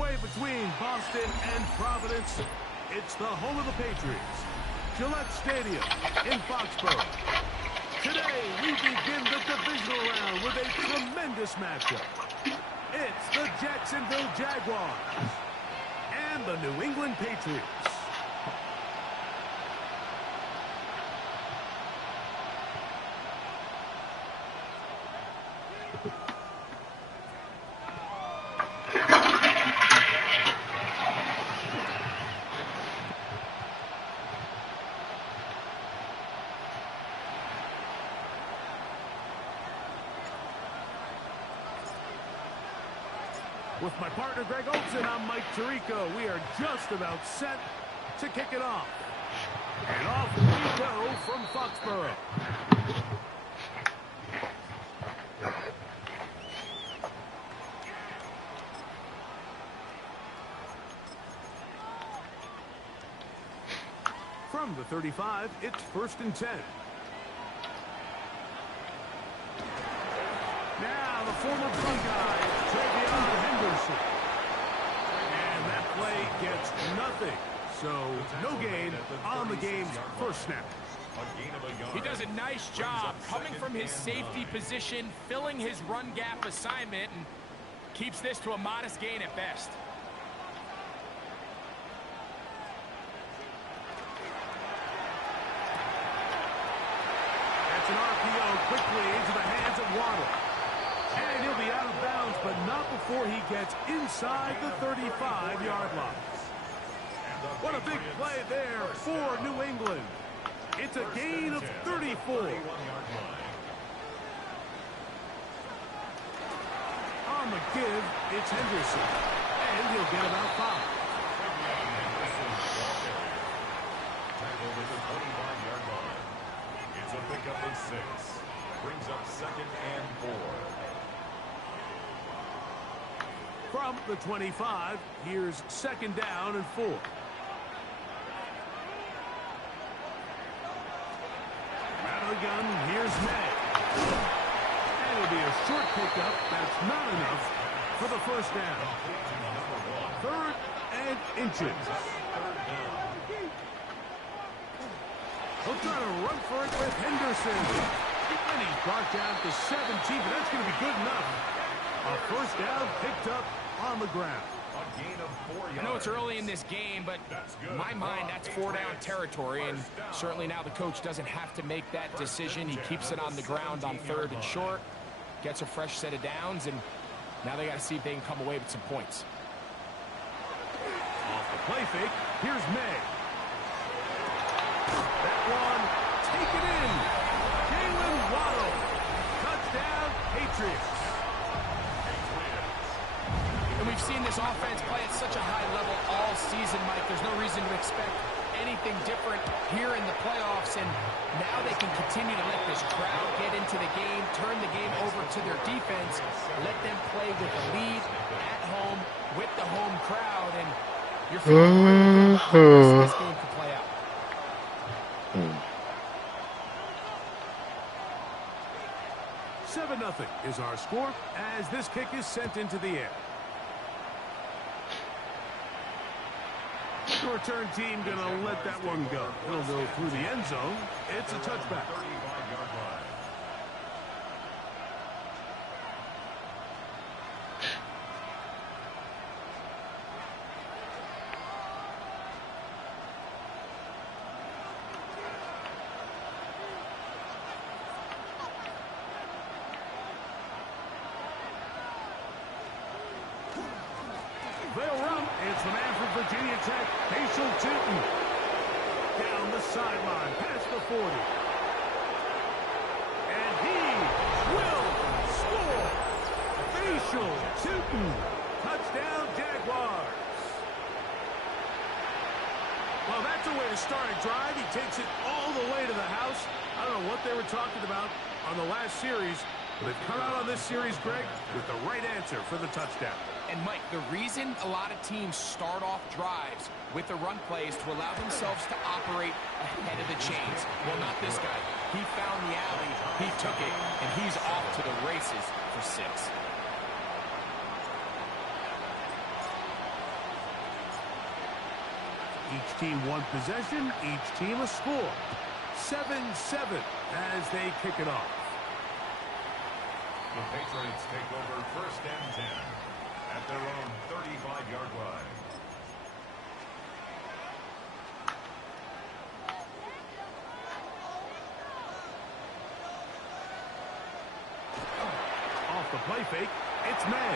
halfway between Boston and Providence, it's the home of the Patriots, Gillette Stadium in Foxborough. Today, we begin the divisional round with a tremendous matchup. It's the Jacksonville Jaguars and the New England Patriots. With my partner, Greg Olson, I'm Mike Tirico. We are just about set to kick it off. And off we go from Foxborough. From the 35, it's 1st and 10. Now the former Buckeye, Travion Henderson. And that play gets nothing. So no gain on the game's first snap. He does a nice job coming from his safety position, filling his run gap assignment, and keeps this to a modest gain at best. That's an RPO quickly into the hands of Waddle. And he'll be out of bounds, but not before he gets inside the 35-yard line. What a big play there for New England. It's a gain of 34. On the give, it's Henderson. And he'll get about 5. It's a pickup of 6. Brings up 2nd and 4. From the 25, here's 2nd down and 4. Out of the gun, here's May. And it'll be a short pickup. That's not enough for the 1st down. 3rd and inches. He'll try to run for it with Henderson. And he's brought down to 17, but that's going to be good enough. A 1st down picked up on the ground. A gain of 4 yards. I know it's early in this game, but in my mind, that's 4-down territory, and certainly now the coach doesn't have to make that decision. He keeps it on the ground on 3rd and short, gets a fresh set of downs, and now they got to see if they can come away with some points. Off the play fake, here's May. That one, taken in. Jalen Waddle. Touchdown, Patriots. And we've seen this offense play at such a high level all season, Mike. There's no reason to expect anything different here in the playoffs. And now they can continue to let this crowd get into the game, turn the game over to their defense, let them play with the lead at home with the home crowd. And you're feeling how this game can play out. 7-0 is our score as this kick is sent into the air. The return team going to let that one go. It'll go through the end zone. It's a touchback. They'll run. It's the man from Virginia Tech, Facial Tootin. Down the sideline, past the 40. And he will score. Facial Tootin. Touchdown, Jaguars. Well, that's a way to start a drive. He takes it all the way to the house. I don't know what they were talking about on the last series, but they've come out on this series, Greg, with the right answer for the touchdown. And, Mike, the reason a lot of teams start off drives with the run play is to allow themselves to operate ahead of the chains. Well, not this guy. He found the alley, he took it, and he's off to the races for 6. Each team one possession, each team a score. 7-7 as they kick it off. The Patriots take over first and 10 at their own 35-yard line. Off the play fake, it's May.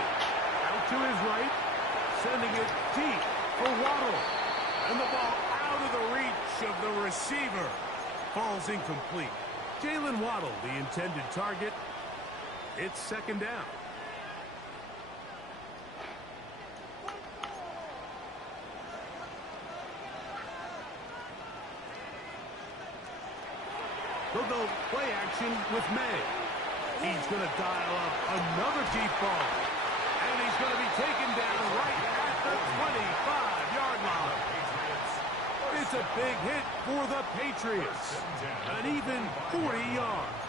Out to his right, sending it deep for Waddle. And the ball out of the reach of the receiver. Falls incomplete. Jalen Waddle, the intended target. It's second down. They'll go play action with May. He's going to dial up another deep ball. And he's going to be taken down right at the 25-yard line. It's a big hit for the Patriots. An even 40 yards.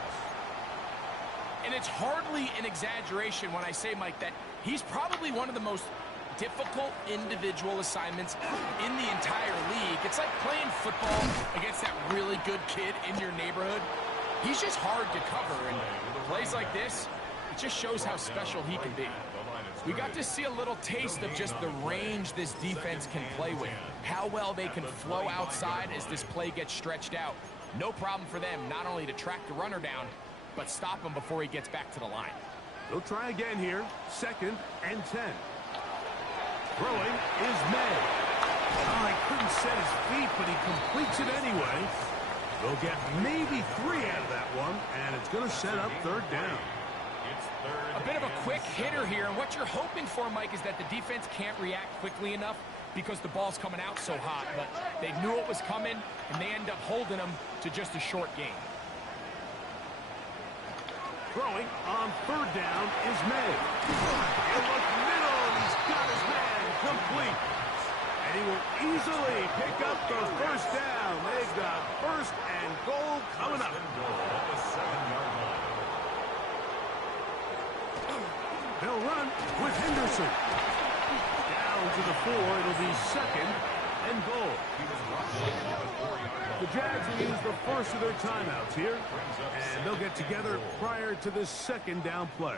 And it's hardly an exaggeration when I say, Mike, that he's probably one of the most difficult individual assignments in the entire league. It's like playing football against that really good kid in your neighborhood. He's just hard to cover, and plays like this, it just shows how special he can be. We got to see a little taste of just the range this defense can play with, how well they can flow outside as this play gets stretched out. No problem for them not only to track the runner down, but stop him before he gets back to the line. They'll try again here, second and 10. Throwing is May. Oh, he couldn't set his feet, but he completes it anyway. They'll get maybe 3 out of that one, and it's going to set up third down. A bit of a quick hitter here, and what you're hoping for, Mike, is that the defense can't react quickly enough because the ball's coming out so hot, but they knew it was coming, and they end up holding them to just a short gain. Throwing on third down is May. In the middle, he's got his man complete. And he will easily pick up the first down. They've got first and goal coming up. They'll run with Henderson. Down to the 4. It'll be second and goal. The Jags will use the first of their timeouts here, and they'll get together prior to this second down play.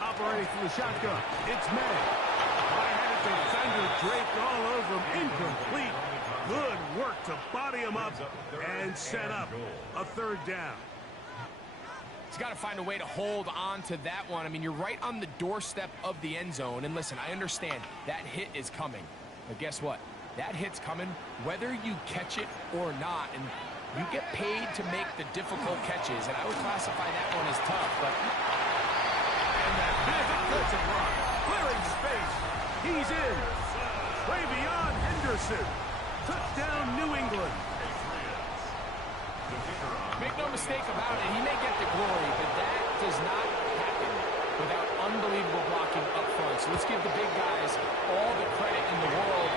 Operating from the shotgun, it's May. High-headed defender draped all over him, incomplete. Good work to body him up and set up a third down. He's got to find a way to hold on to that one. I mean, you're right on the doorstep of the end zone. And listen, I understand that hit is coming. But guess what? That hit's coming whether you catch it or not. And you get paid to make the difficult catches. And I would classify that one as tough. But and that defensive run, clearing space. He's in. Way beyond Henderson. Touchdown, New England. Make no mistake about it, he may get the glory, but that does not happen without unbelievable blocking up front. So let's give the big guys all the credit in the world.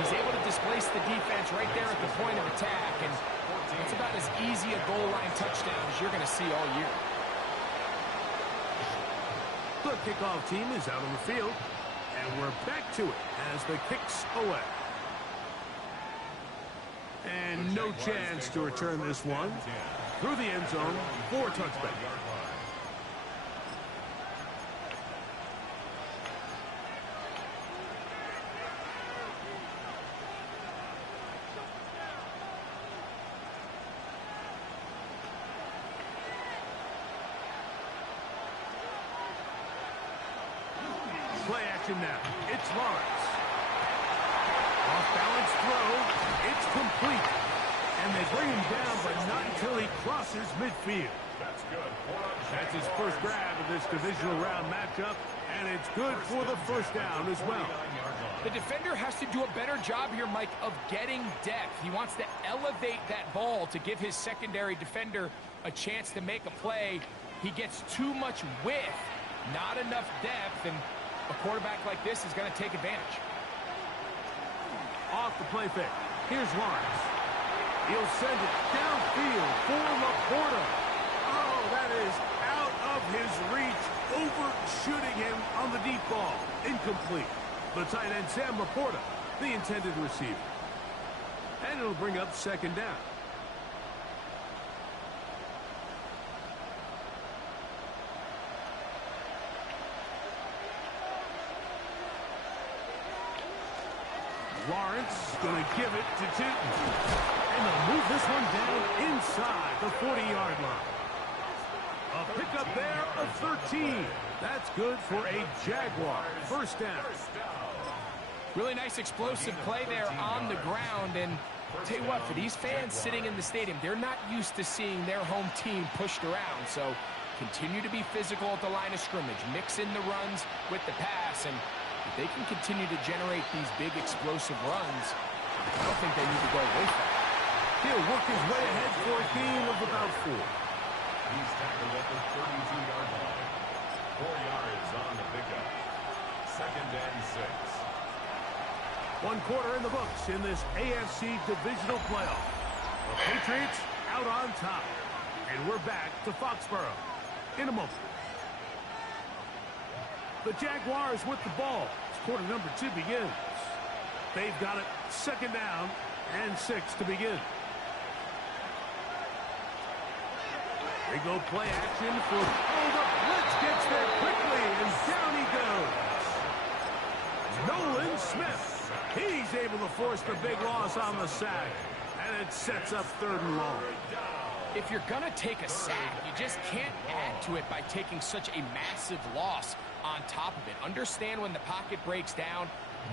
He's able to displace the defense right there at the point of attack, and it's about as easy a goal line touchdown as you're going to see all year. The kickoff team is out on the field, and we're back to it as the kick's away. And no chance to return this one through the end zone for a touchback. Play action now. It's Lawrence. Off-balance throw. It's complete. And they bring him down, but not until he crosses midfield. That's good. That's his first grab of this divisional round matchup, and it's good for the first down as well. The defender has to do a better job here, Mike, of getting depth. He wants to elevate that ball to give his secondary defender a chance to make a play. He gets too much width, not enough depth, and a quarterback like this is going to take advantage. Off the play fake. Here's Lawrence. He'll send it downfield for Laporta. Oh, That is out of his reach, overshooting him on the deep ball. Incomplete. The tight end, Sam Laporta, the intended receiver. And it'll bring up second down. Lawrence going to give it to Tootin. And they'll move this one down inside the 40-yard line. A pickup there of 13. That's good for a Jaguar. First down. Really nice explosive play there on the ground. And I'll tell you what, for these fans sitting in the stadium, they're not used to seeing their home team pushed around. So continue to be physical at the line of scrimmage. Mix in the runs with the pass. And if they can continue to generate these big explosive runs, I don't think they need to go away from it. He'll work his way ahead for a gain of about 4. He's tackled at the 32-yard line. 4 yards on the pickup. Second and 6. 1 quarter in the books in this AFC divisional playoff. The Patriots out on top. And we're back to Foxborough in a moment. The Jaguars with the ball. Quarter number 2 begins. They've got it second down and 6 to begin. They go play action for... Oh, the blitz gets there quickly, and down he goes. Nolan Smith. He's able to force the big loss on the sack, and it sets up 3rd and long. If you're going to take a sack, you just can't add to it by taking such a massive loss on top of it. Understand when the pocket breaks down,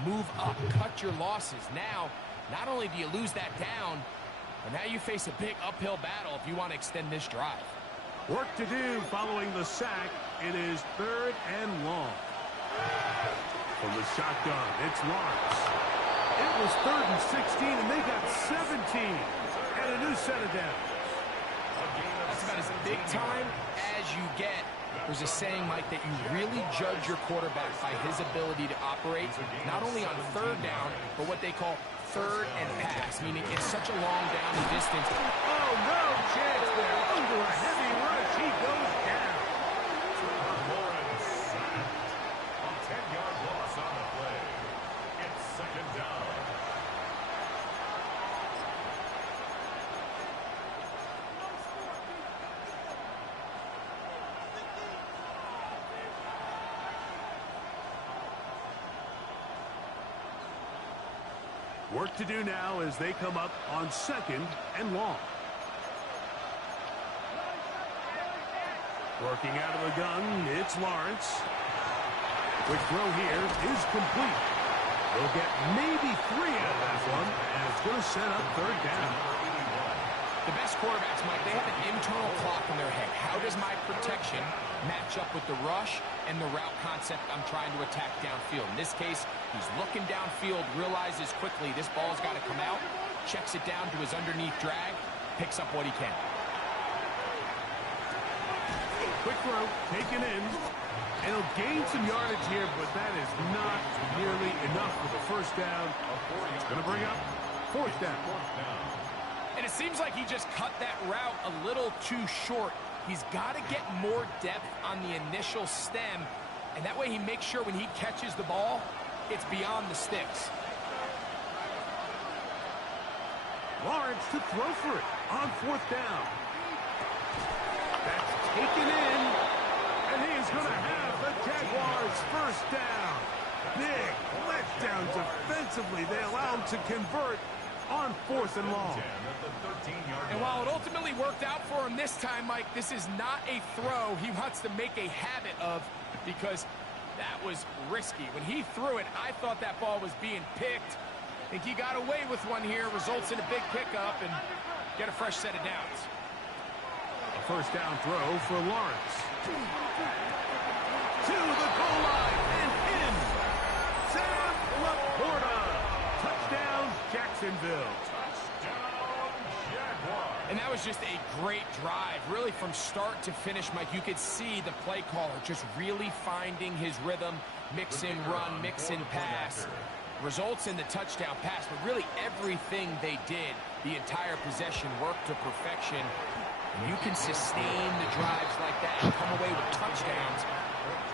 move up, cut your losses. Now, not only do you lose that down, but now you face a big uphill battle if you want to extend this drive. Work to do following the sack. It is 3rd and long. From the shotgun, it's Lawrence. It was 3rd and 16, and they got 17. And a new set of downs. That's about as big time as you get. There's a saying, Mike, that you really judge your quarterback by his ability to operate not only on 3rd down, but what they call 3rd and pass, meaning it's such a long down and distance. Oh, no chance there. Under a heavy rush, he goes down. Lawrence sacked. A 10-yard loss on the play. It's second down. Work to do now as they come up on 2nd and long. Working out of the gun, it's Lawrence. Quick throw here is complete. They'll get maybe 3 out of that one, and it's going to set up 3rd down. The best quarterbacks, Mike, they have an internal clock in their head. How does my protection match up with the rush and the route concept I'm trying to attack downfield? In this case, he's looking downfield, realizes quickly this ball's got to come out, checks it down to his underneath drag, picks up what he can. Quick throw, taken in. And he'll gain some yardage here, but that is not nearly enough for the first down. It's going to bring up 4th down. And it seems like he just cut that route a little too short. He's got to get more depth on the initial stem, and that way he makes sure when he catches the ball, it's beyond the sticks. Lawrence to throw for it on 4th down. That's taken in, and he is going to have the Jaguars' first down. Big letdown defensively. They allow him to convert on 4th and long. And while it ultimately worked out for him this time, Mike, this is not a throw he wants to make a habit of, because that was risky. When he threw it, I thought that ball was being picked. I think he got away with one here, results in a big pickup, and get a fresh set of downs. A first down throw for Lawrence. To the goal line and in. Sam Laporta. Touchdown, Jacksonville. And that was just a great drive, really from start to finish, Mike. You could see the play caller just really finding his rhythm, mix in run, mix in pass. Results in the touchdown pass, but really everything they did, the entire possession worked to perfection. And you can sustain the drives like that and come away with touchdowns.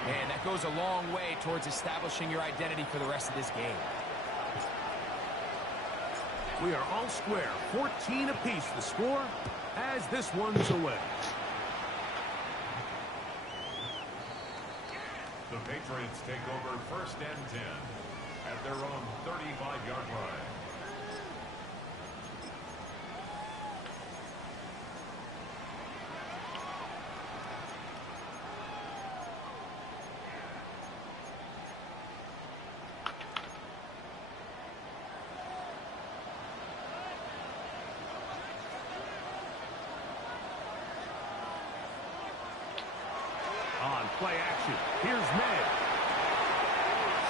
Man, that goes a long way towards establishing your identity for the rest of this game. We are all square. 14 apiece the score as this one's away. The Patriots take over 1st and 10 at their own 35-yard line. On play action, here's May.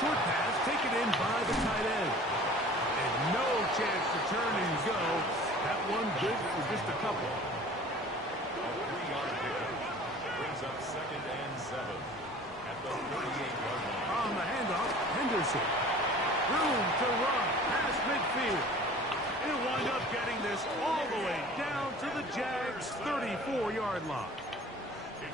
Short pass taken in by the tight end. And no chance to turn and go. That one good for just a couple. A 3-yard pickup brings up 2nd and 7 at the 38-yard line. On the handoff, Henderson. Room to run past midfield. He'll wind up getting this all the way down to the Jags' 34-yard line.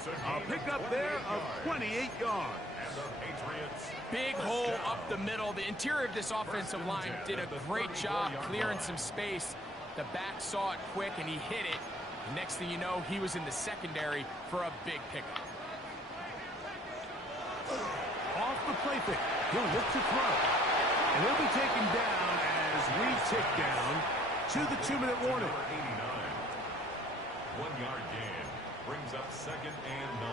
A pickup there of 28 yards. And the Patriots. Big hole up the middle. The interior of this offensive line did a great job clearing some space. The back saw it quick, and he hit it. Next thing you know, he was in the secondary for a big pickup. Off the play fake. He'll look to throw. And he'll be taken down as we tick down to the 2-minute warning. Number 89. 1-yard gain brings up 2nd and 9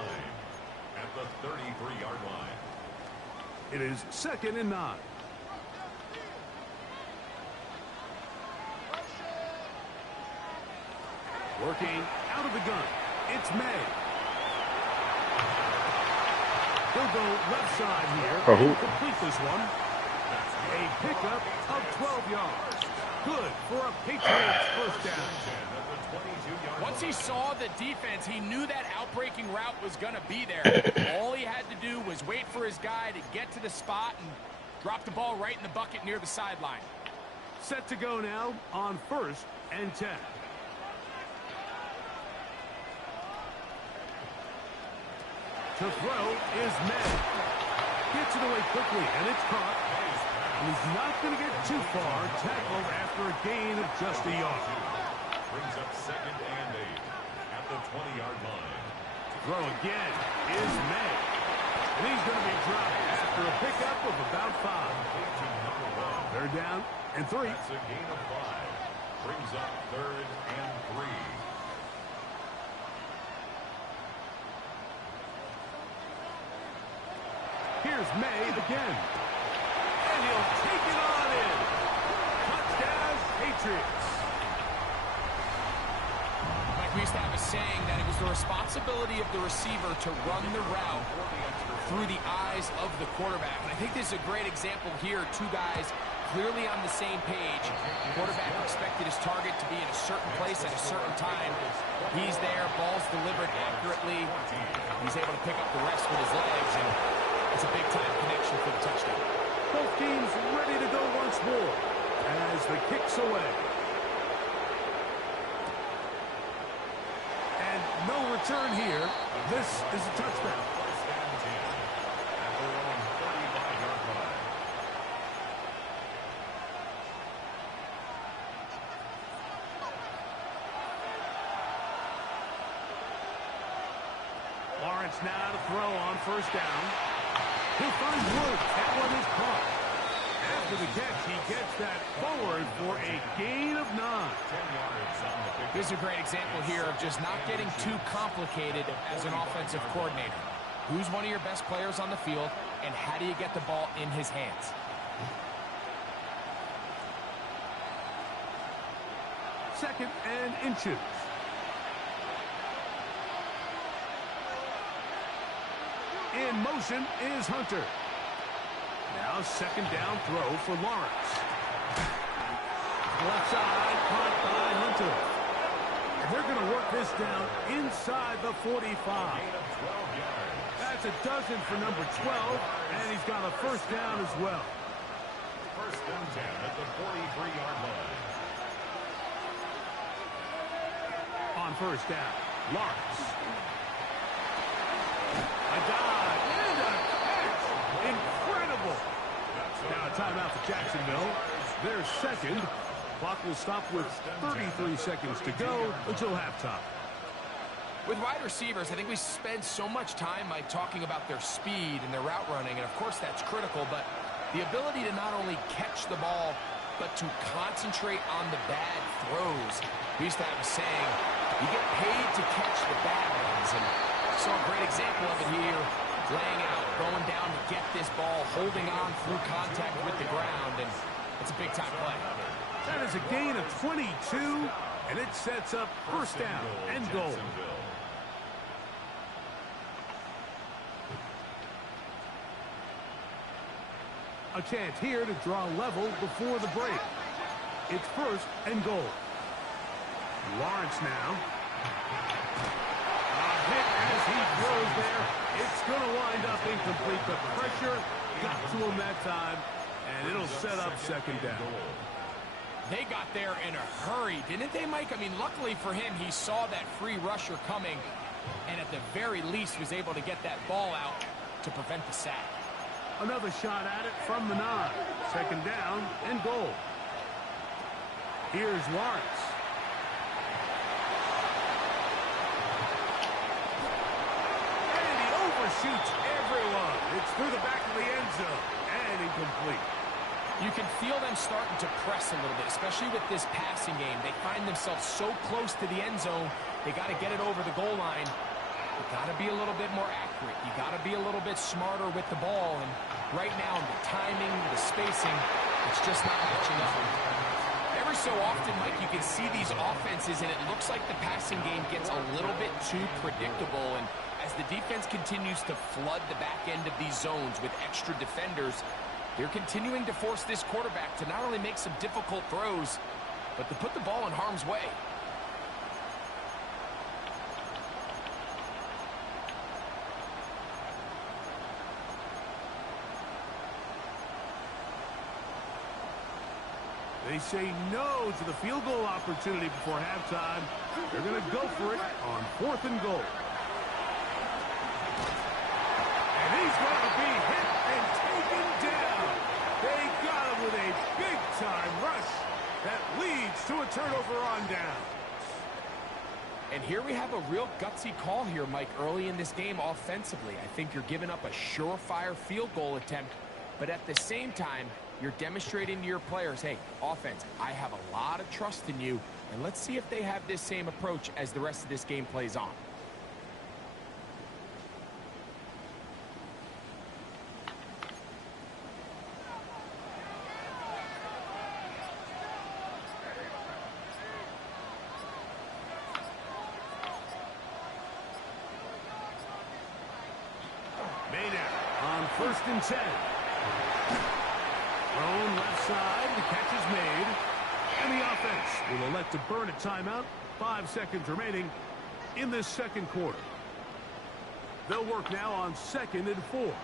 at the 33-yard line. It is 2nd and 9. Working out of the gun. It's May. He'll go left side here and complete this one. A pickup of 12 yards. Good for a Patriots first down. Once he saw the defense, he knew that outbreaking route was going to be there. All he had to do was wait for his guy to get to the spot and drop the ball right in the bucket near the sideline. Set to go now on 1st and 10. To throw is May. Gets it away quickly, and it's caught. And he's not going to get too far. Tackled after a gain of just a yard. Brings up 2nd and 8 at the 20-yard line. Throw again is May. And he's going to be dropped after a pickup of about 5. They're down and 3. That's a gain of 5. Brings up 3rd and 3. Here's May again. And he'll take it on in. Touchdown, Patriots. We used to have a saying that it was the responsibility of the receiver to run the route through the eyes of the quarterback. And I think this is a great example here. Two guys clearly on the same page. The quarterback expected his target to be in a certain place at a certain time. He's there, ball's delivered accurately. He's able to pick up the rest with his legs, and it's a big-time connection for the touchdown. Both teams ready to go once more as the kick's away. And no return here. This is a touchdown. First and 10 at their own 35-yard line. Lawrence now to throw on 1st down. He'll find Woods. That one is caught. After the catch, he gets that forward for a gain of 9. 10 yards on the pick. This is a great example here of just not getting too complicated as an offensive coordinator. Who's one of your best players on the field, and how do you get the ball in his hands? Second and inches. In motion is Hunter. Now 2nd down throw for Lawrence. Left side, caught by Hunter. And they're going to work this down inside the 45. That's a dozen for number 12, and he's got a 1st down as well. First and 10 at the 43-yard line. On 1st down, Lawrence. A dive and a catch. Incredible. Now a timeout for Jacksonville. Their second. Clock will stop with 33 seconds to go until halftime. With wide receivers, I think we spend so much time by talking about their speed and their route running, and of course that's critical, but the ability to not only catch the ball, but to concentrate on the bad throws. We used to have a saying, you get paid to catch the bad ones, and I saw a great example of it here, laying out, going down to get this ball, holding on through contact with the ground, and it's a big-time play. That is a gain of 22, and it sets up first down and goal. A chance here to draw level before the break. It's first and goal. Lawrence now. A hit as he throws there. It's going to wind up incomplete. The pressure got to him that time, and it'll set up second down. They got there in a hurry, didn't they, Mike? I mean, luckily for him, he saw that free rusher coming, and at the very least was able to get that ball out to prevent the sack. Another shot at it from the 9. Second down and goal. Here's Lawrence. And he overshoots everyone. It's through the back of the end zone and incomplete. You can feel them starting to press a little bit, especially with this passing game. They find themselves so close to the end zone, they got to get it over the goal line. You got to be a little bit more accurate. You got to be a little bit smarter with the ball. And right now, the timing, the spacing, it's just not matching up. Every so often, Mike, you can see these offenses, and it looks like the passing game gets a little bit too predictable. And as the defense continues to flood the back end of these zones with extra defenders, they're continuing to force this quarterback to not only make some difficult throws, but to put the ball in harm's way. They say no to the field goal opportunity before halftime. They're going to go for it on 4th and goal. And he's going to be hit and taken down. They got him with a big-time rush that leads to a turnover on down. And here we have a real gutsy call here, Mike, early in this game offensively. I think you're giving up a surefire field goal attempt, but at the same time, you're demonstrating to your players, hey, offense, I have a lot of trust in you, and let's see if they have this same approach as the rest of this game plays on. Maynard on 1st and 10. Thrown left side, the catch is made, and the offense will elect to burn a timeout. 5 seconds remaining in this second quarter. They'll work now on 2nd and 4.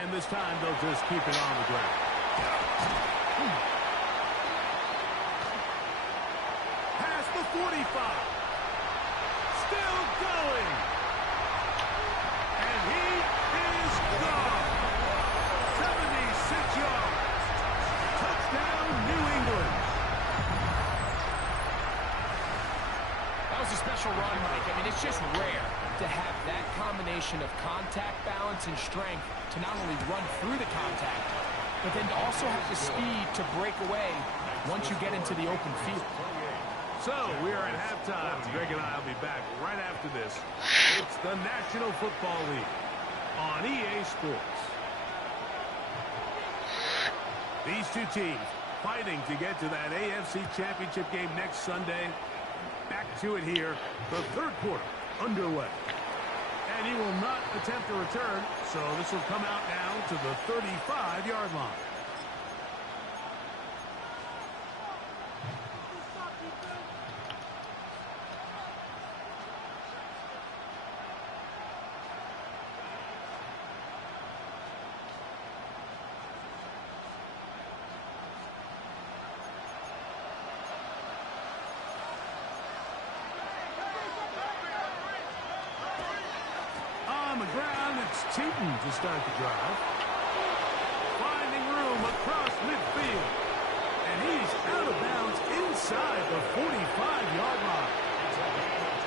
And this time they'll just keep it on the ground. Past the 45. Still going. And he is gone. 76 yards. Touchdown, New England. That was a special run, Mike. I mean, it's just rare to have that combination of contact balance and strength to not only run through the contact, but then to also have the speed to break away once you get into the open field. So, we are at halftime. Greg and I will be back right after this. It's the National Football League on EA Sports. These two teams fighting to get to that AFC Championship game next Sunday. Back to it here. The third quarter underway. And he will not attempt a return, so this will come out now to the 35-yard line. Tootin to start the drive. Finding room across midfield. And he's out of bounds inside the 45-yard line.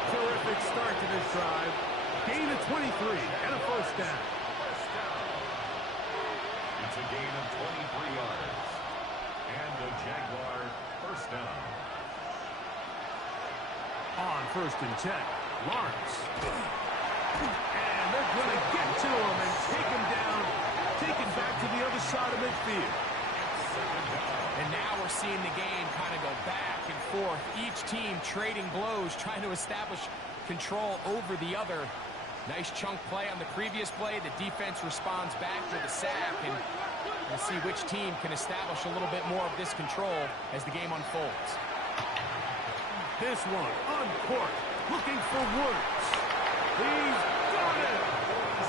Terrific start to this drive. Gain of 23 and a first down. It's a gain of 23 yards. And the Jaguar first down. On 1st and 10, Lawrence. And they're going to get to him and take him down, take him back to the other side of midfield. And now we're seeing the game kind of go back and forth. Each team trading blows, trying to establish control over the other. Nice chunk play on the previous play. The defense responds back with a sack, and we'll see which team can establish a little bit more of this control as the game unfolds. This one on court, looking for Woods. He's got it.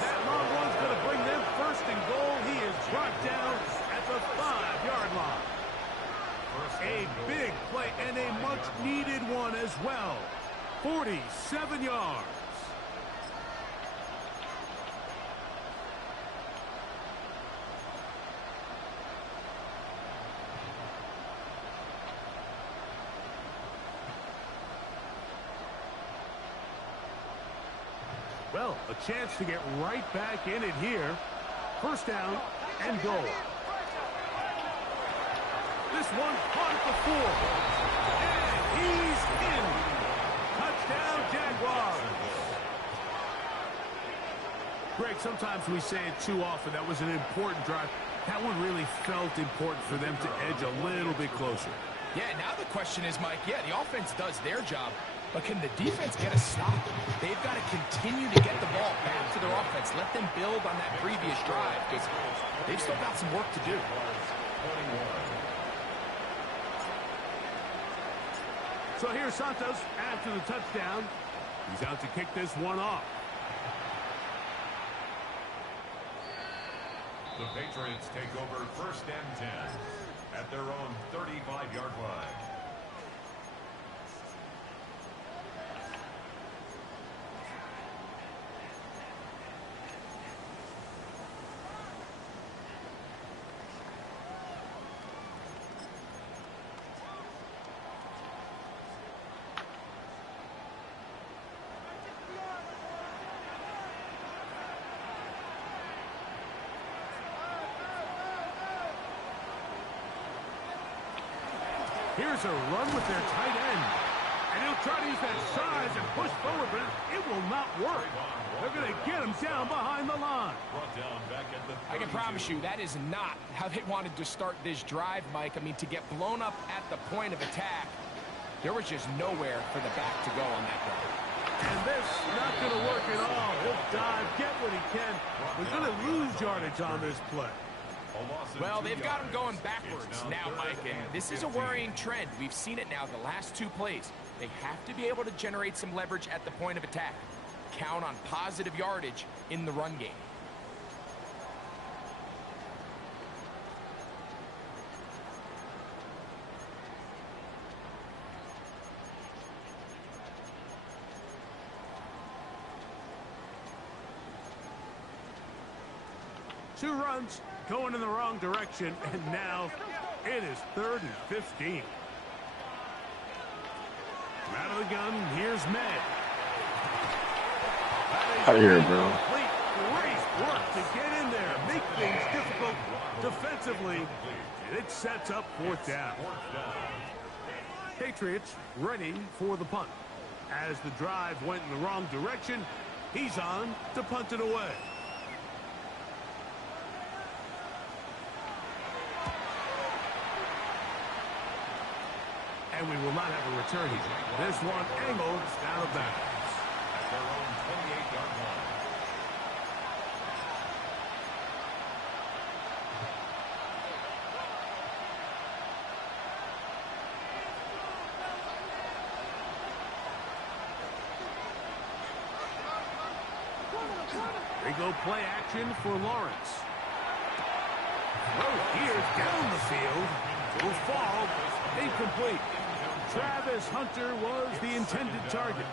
That long one's going to bring them first and goal. He is brought down at the 5-yard line. A big play and a much-needed one as well. 47 yards. Well, a chance to get right back in it here. First down and goal. This one caught at the 4. And he's in. Touchdown, Jaguars. Greg, sometimes we say it too often. That was an important drive. That one really felt important for them to edge a little bit closer. Yeah, now the question is, Mike, yeah, the offense does their job, but can the defense get a stop? They've got to continue to get the ball back to their offense. Let them build on that previous drive, because they've still got some work to do. So here's Santos after the touchdown. He's out to kick this one off. The Patriots take over 1st and 10 at their own 35-yard line. Here's a run with their tight end. And he'll try to use that size and push forward, but it will not work. They're going to get him down behind the line. I can promise you that is not how they wanted to start this drive, Mike. I mean, to get blown up at the point of attack, there was just nowhere for the back to go on that play. And this not going to work at all. He'll dive, get what he can. We're going to lose yardage on this play. Well, they've got him going backwards now, Mike, and this is a worrying trend. We've seen it now the last 2 plays. They have to be able to generate some leverage at the point of attack. Count on positive yardage in the run game. Two runs going in the wrong direction, and now it is 3rd and 15. Out of the gun, here's Med. Out of here, bro. Great work to get in there, make things difficult defensively, and it sets up 4th down. Patriots ready for the punt. As the drive went in the wrong direction, he's on to punt it away. And we will not have a return here. This one angled out of bounds. At their own 28-yard line. They go play action for Lawrence. Throw here down the field. Will fall. Incomplete. Travis Hunter was the intended target.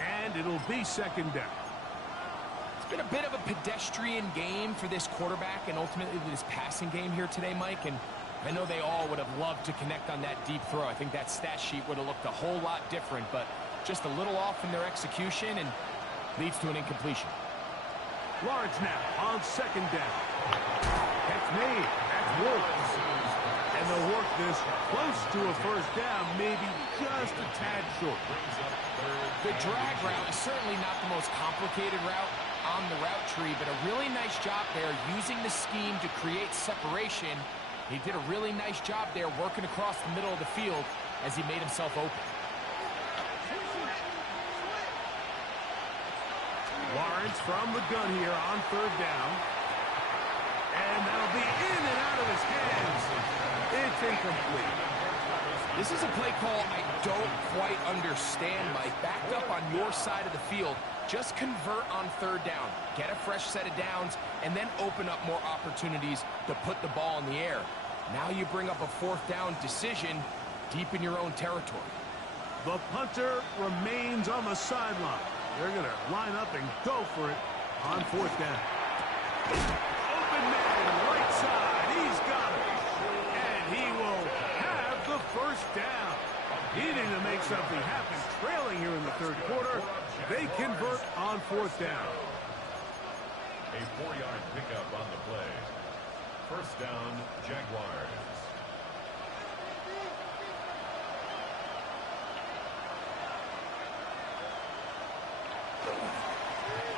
And it'll be 2nd down. Been a bit of a pedestrian game for this quarterback and ultimately this passing game here today, Mike. And I know they all would have loved to connect on that deep throw. I think that stat sheet would have looked a whole lot different, but just a little off in their execution and leads to an incompletion. Lawrence now on second down. That's made. That's Woods. And they'll work this close to a first down, maybe just a tad short. The drag route is certainly not the most complicated route on the route tree, but a really nice job there using the scheme to create separation. He did a really nice job there working across the middle of the field as he made himself open. Lawrence from the gun here on third down. And that'll be in and out of his hands. It's incomplete. This is a play call I don't quite understand, Mike. Backed up on your side of the field, just convert on third down. Get a fresh set of downs, and then open up more opportunities to put the ball in the air. Now you bring up a fourth down decision deep in your own territory. The punter remains on the sideline. They're going to line up and go for it on fourth down. Open man, right side. He's got it. And he will have the first down. Needing to make something happen, trailing here in the third quarter. They convert on fourth down. A 4-yard pickup on the play. First down, Jaguars.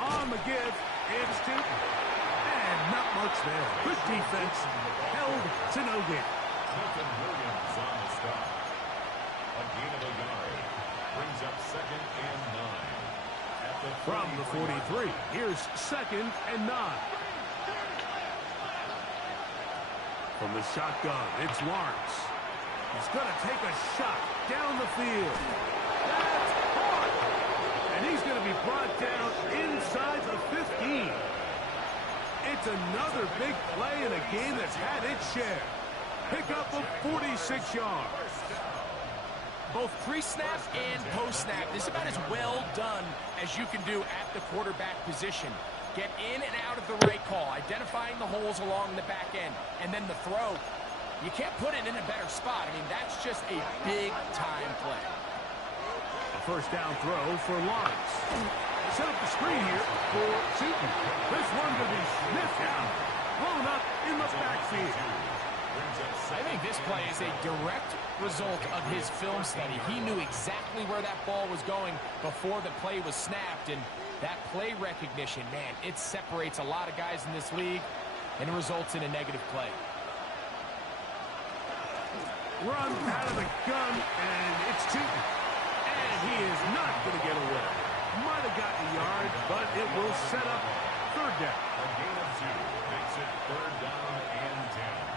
On the give, it's two. And not much there. Good defense. Held to no gain. Milton Williams on the stop. A gain of a yard. Brings up second and 9. At the From the 43, here's second and 9. From the shotgun, it's Lawrence. He's going to take a shot down the field. That's caught. And he's going to be brought down inside the 15. It's another big play in a game that's had its share. Pick up of 46 yards. Both pre-snap and post-snap, this is about as well done as you can do at the quarterback position. Get in and out of the right call, identifying the holes along the back end, and then the throw. You can't put it in a better spot. I mean, that's just a big-time play. A first down throw for Lawrence. Set up the screen here for Seaton. This one going to be sniffed out, blown up in the backfield. I think this play is a direct result of his film study. He knew exactly where that ball was going before the play was snapped, and that play recognition, man, it separates a lot of guys in this league, and it results in a negative play. Run out of the gun, and it's Seaton. And he is not going to get away. Might have gotten a yard, but it will set up third down. A gain of 2 makes it third down and 10.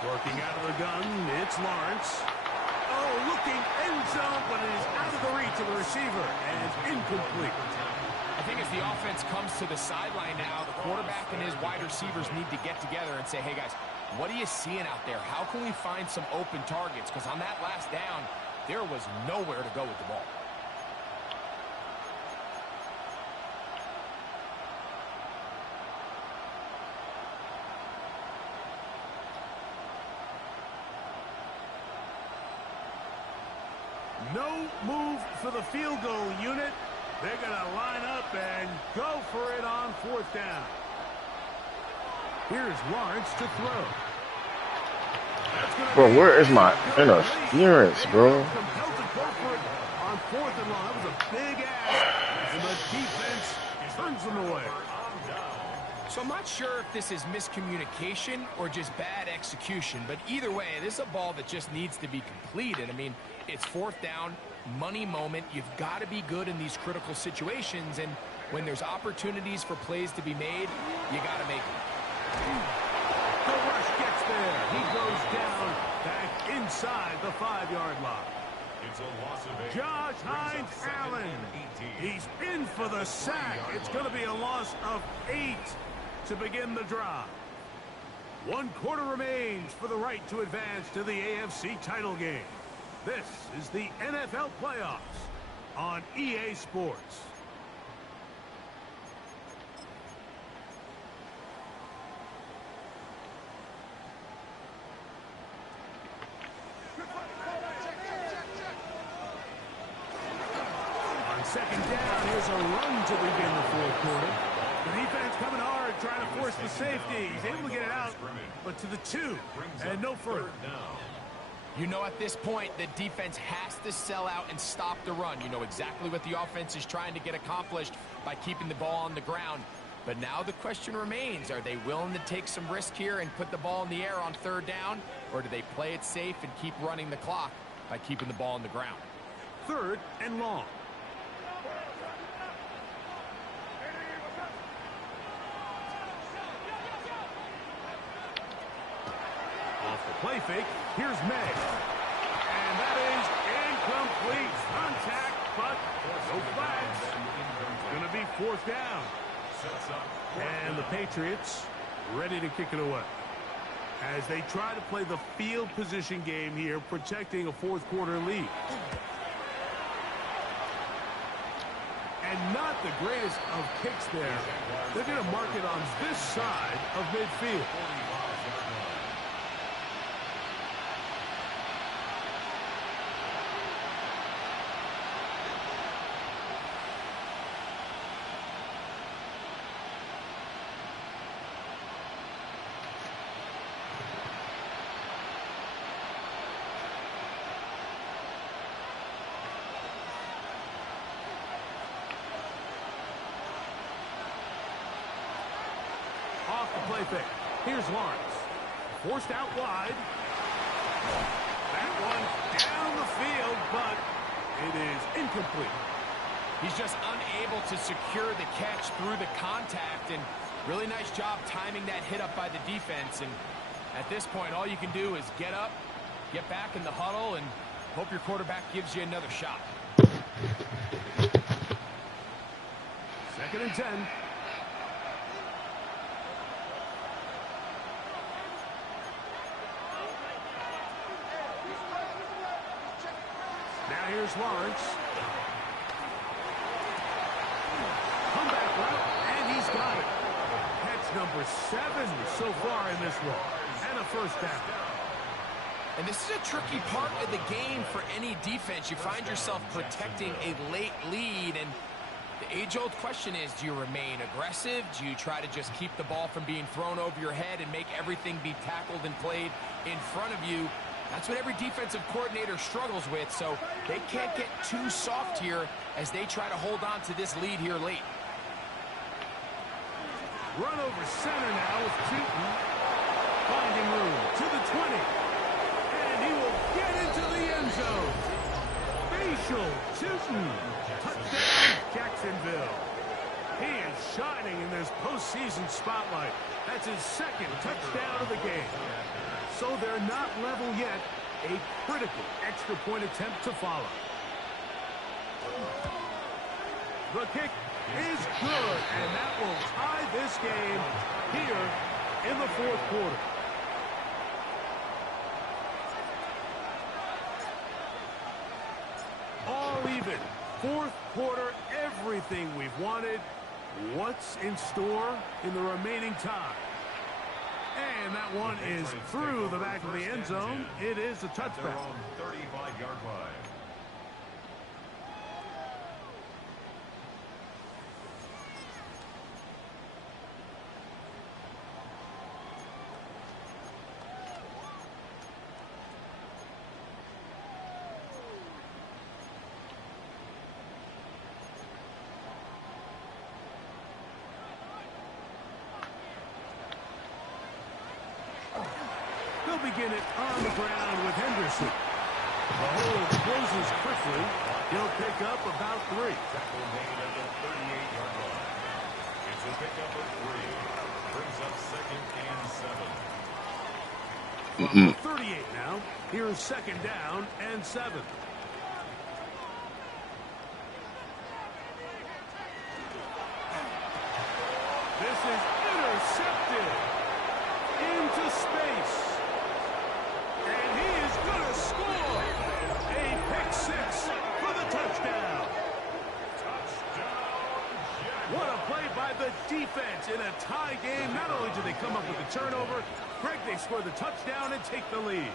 Working out of the gun, it's Lawrence. Oh, looking end zone, but it is out of the reach of the receiver, and it's incomplete. I think as the offense comes to the sideline now, the quarterback and his wide receivers need to get together and say, hey, guys, what are you seeing out there? How can we find some open targets? Because on that last down, there was nowhere to go with the ball. No move for the field goal unit. They're going to line up and go for it on fourth down. Here's Lawrence to throw. Bro, where is my interference, bro? Compelled to go for it on fourth and long. That was a big ask, and the defense turns them away. So I'm not sure if this is miscommunication or just bad execution, but either way, this is a ball that just needs to be completed. I mean, it's fourth down, money moment. You've got to be good in these critical situations, and when there's opportunities for plays to be made, you got to make them. The rush gets there. He goes down back inside the 5-yard line. It's a loss of 8. Josh Hines-Allen. He's in for the sack. It's going to be a loss of 8 to begin the drive. 1 quarter remains for the right to advance to the AFC title game. This is the NFL playoffs. on EA Sports. On second down, here's a run to begin the fourth quarter. The defense coming hard, trying to force the safety. He's able to get it out, but to the 2, and no further. You know, at this point, the defense has to sell out and stop the run. You know exactly what the offense is trying to get accomplished by keeping the ball on the ground. But now the question remains, are they willing to take some risk here and put the ball in the air on third down? Or do they play it safe and keep running the clock by keeping the ball on the ground? 3rd and long. Off the play fake, here's May. And that is incomplete. Contact, but no flags. It's going to be 4th down. And the Patriots ready to kick it away. As they try to play the field position game here, protecting a fourth quarter lead. And not the greatest of kicks there. They're going to mark it on this side of midfield. Off the play fake. Here's Lawrence. Forced out wide. That one down the field, but it is incomplete. He's just unable to secure the catch through the contact, and really nice job timing that hit up by the defense. And at this point, all you can do is get up, get back in the huddle, and hope your quarterback gives you another shot. 2nd and 10. Now here's Lawrence. Comeback route, and he's got it. Catch number 7 so far in this one. And a 1st down. And this is a tricky part of the game for any defense. You find yourself protecting a late lead, and the age-old question is, do you remain aggressive? Do you try to just keep the ball from being thrown over your head and make everything be tackled and played in front of you? That's what every defensive coordinator struggles with, so they can't get too soft here as they try to hold on to this lead here late. Run over center now with Keaton. Finding room to the 20. And he will get into the end zone. Facial Tootin. Touchdown, Jacksonville. He is shining in this postseason spotlight. That's his 2nd touchdown of the game. So they're not level yet. A critical extra point attempt to follow. The kick is good, and that will tie this game here in the 4th quarter. All even. 4th quarter, everything we've wanted. What's in store in the remaining time? And that one is through the back of the end zone. It is a touchback. 35-yard line. They'll begin it on the ground with Henderson. The hole closes quickly. He'll pick up about 3. Tackle made at the 38-yard line. It's a pickup of 3. Brings up 2nd and 7. From 38 now. Here's 2nd down and 7. This is intercepted into space. And he is going to score a pick 6 for the touchdown. What a play by the defense in a tie game. Not only do they come up with the turnover, Greg, they score the touchdown and take the lead.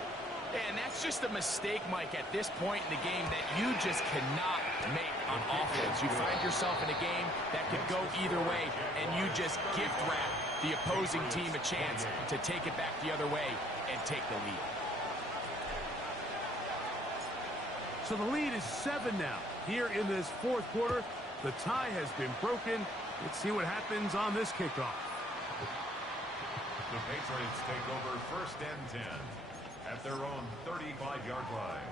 And that's just a mistake, Mike, at this point in the game that you just cannot make on offense. You find yourself in a game that could go either way, and you just gift wrap the opposing team a chance to take it back the other way and take the lead. So the lead is 7 now. Here in this fourth quarter, the tie has been broken. Let's see what happens on this kickoff. The Patriots take over 1st and 10 at their own 35-yard line.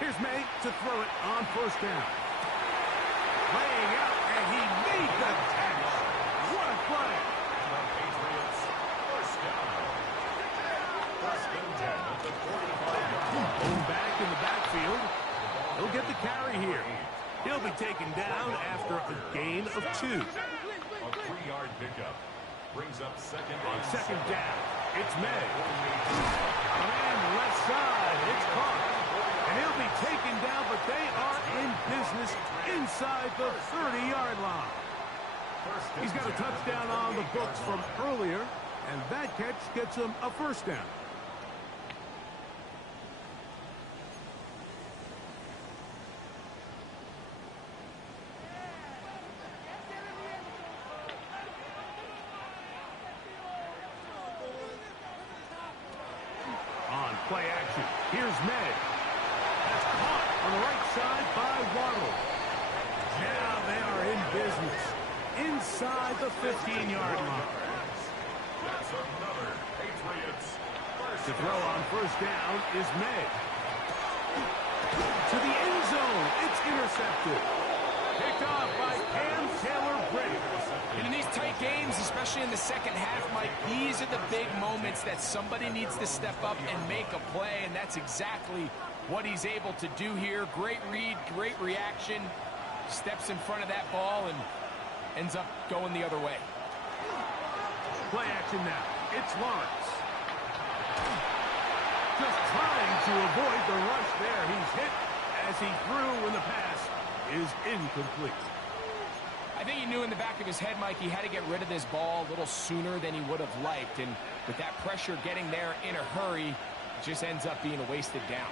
Here's May to throw it on 1st down. Laying out, and he made the catch. What a play. The Patriots 1st down. 1st and 10 at the 45-yard line. Home back in the backfield. He'll get the carry here. He'll be taken down after a gain of 2. A 3-yard pickup brings up 2nd On and 2nd 7. down, it's May. And left side, it's caught. And he'll be taken down, but they are in business inside the 30-yard line. He's got a touchdown on the books from earlier, and that catch gets him a 1st down. On play action, here's May. That's caught on the right side by Waddle. Now they are in business inside the 15-yard line. That's another Patriots To throw on 1st down is May. To the end zone, it's intercepted. Picked off by Cam Taylor-Britt. And in these tight games, especially in the second half, Mike, these are the big moments that somebody needs to step up and make a play, and that's exactly what he's able to do here. Great read, great reaction, steps in front of that ball and ends up going the other way. Play action now. It's Lawrence. Just trying to avoid the rush there. He's hit as he threw when the pass is incomplete. I think he knew in the back of his head, Mike, he had to get rid of this ball a little sooner than he would have liked. And with that pressure getting there in a hurry, it just ends up being a wasted down.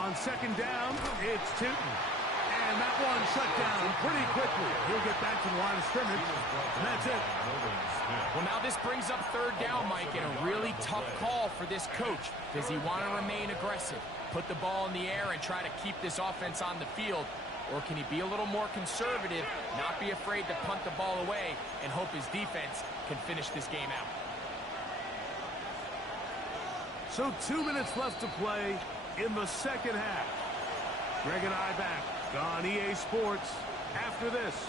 On 2nd down, it's Tootin. And that one shut down pretty quickly. He'll get back to the line of scrimmage, and that's it. Well, now this brings up 3rd down, Mike, and a really tough call for this coach. Does he want to remain aggressive, put the ball in the air, and try to keep this offense on the field? Or can he be a little more conservative, not be afraid to punt the ball away, and hope his defense can finish this game out? So 2 minutes left to play in the second half. Greg and I back on EA Sports after this.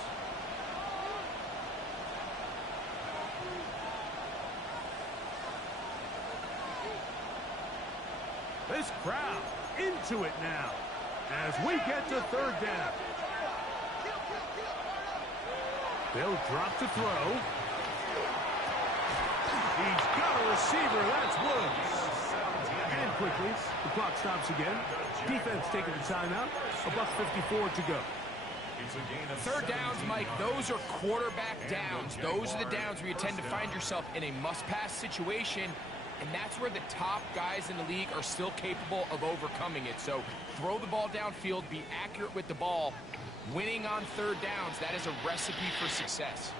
This crowd into it now as we get to 3rd down. They'll drop to throw. He's got a receiver. That's Woods. And quickly, the clock stops again. Defense taking the timeout. $1:54 to go. 3rd downs, Mike, those are quarterback downs. Those are the downs where you tend to find yourself in a must-pass situation, and that's where the top guys in the league are still capable of overcoming it. So throw the ball downfield, be accurate with the ball. Winning on 3rd downs, that is a recipe for success.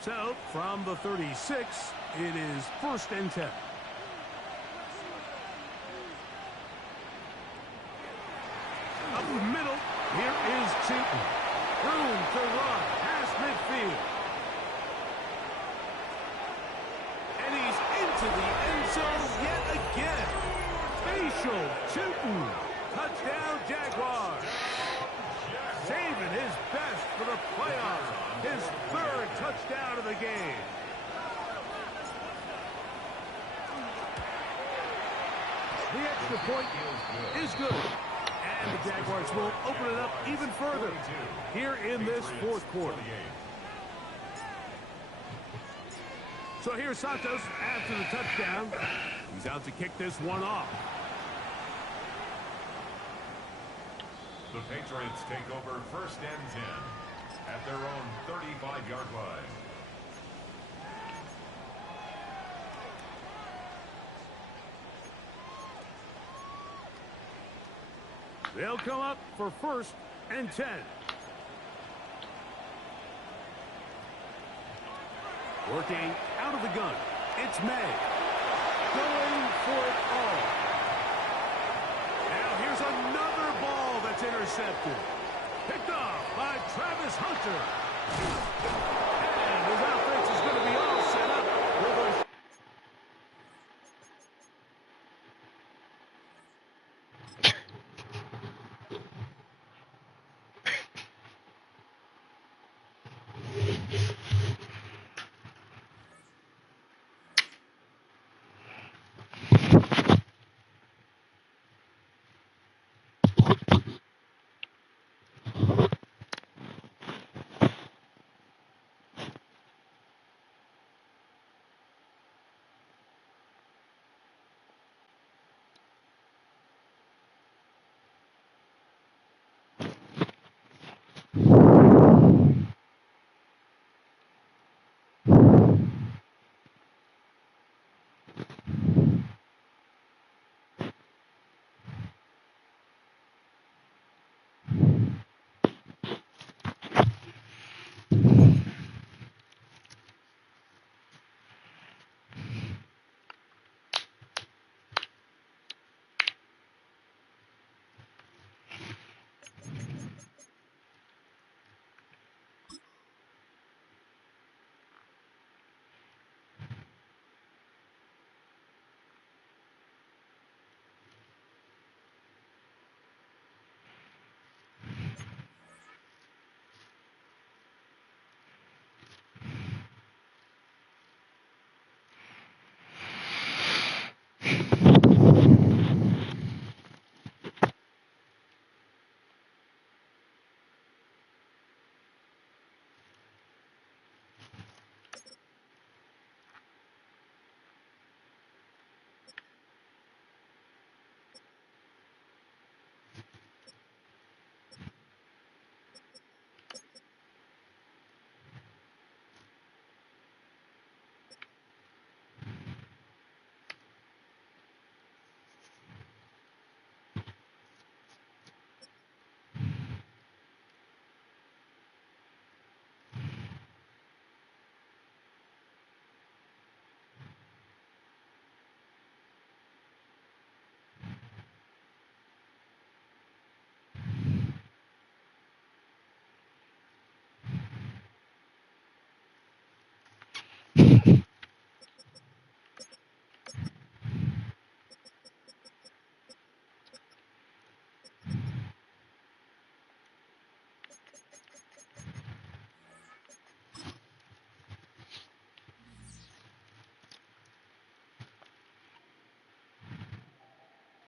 So, from the 36, it is 1st and 10. Up the middle, here is Tootin. Room to run past midfield. And he's into the end zone yet again. Facial Tootin. Touchdown, Jaguars. Saving his best for the playoffs. His 3rd touchdown of the game. The extra point is good. And the Jaguars will open it up even further here in this fourth quarter. So here's Santos after the touchdown. He's out to kick this one off. The Patriots take over first and 10 at their own 35-yard line. They'll come up for first and 10. Working out of the gun. It's May. Going for it all. Now here's another ball that's intercepted. Picked off by Travis Hunter. And his offense is going to be on